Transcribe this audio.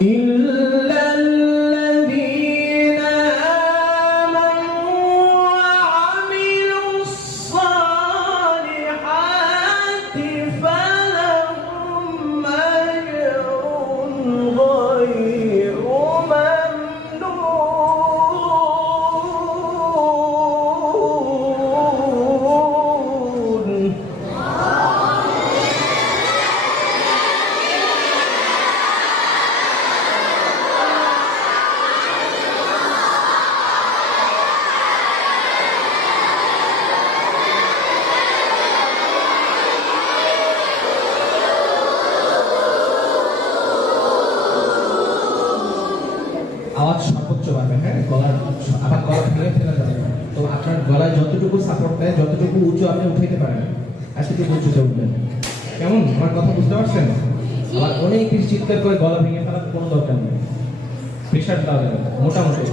إلا الذين آمنوا وعملوا الصالحات فلهم أجر غير ممنون. আওয়াজ সর্বোচ্চ পাবেন, হ্যাঁ, গলার আবার গলা ভেঙে ফেলা যাবে না। তো আপনার গলায় যতটুকু সাপোর্ট দেয়, যতটুকু উঁচু আপনি উঠাইতে পারেন, এতটুকু উঁচুতে উঠবেন। কেমন, আমার কথা বুঝতে পারছেন? আবার অনেক কিছু চিৎকার করে গলা ভেঙে ফেলার কোনো দরকার নেই, প্রেশার দেওয়া যাবে না, মোটামুটি।